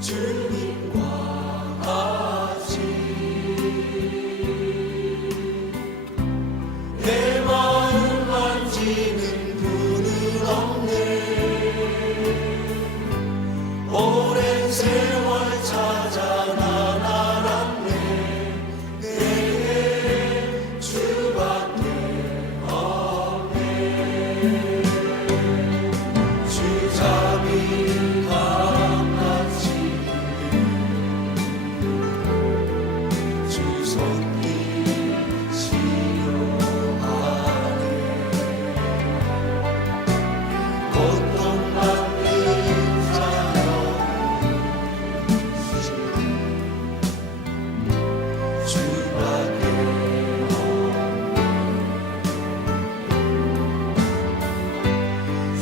주님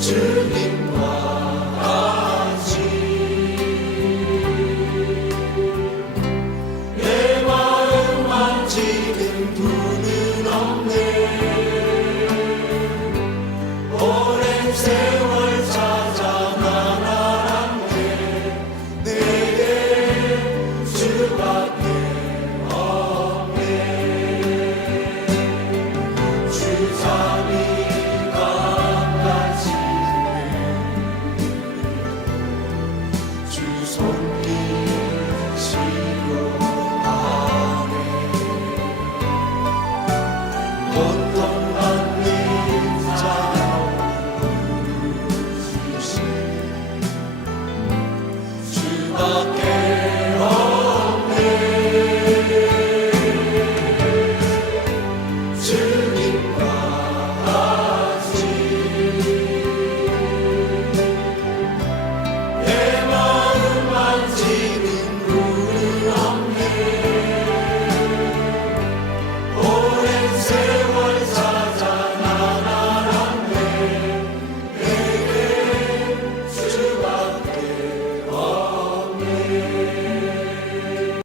to me.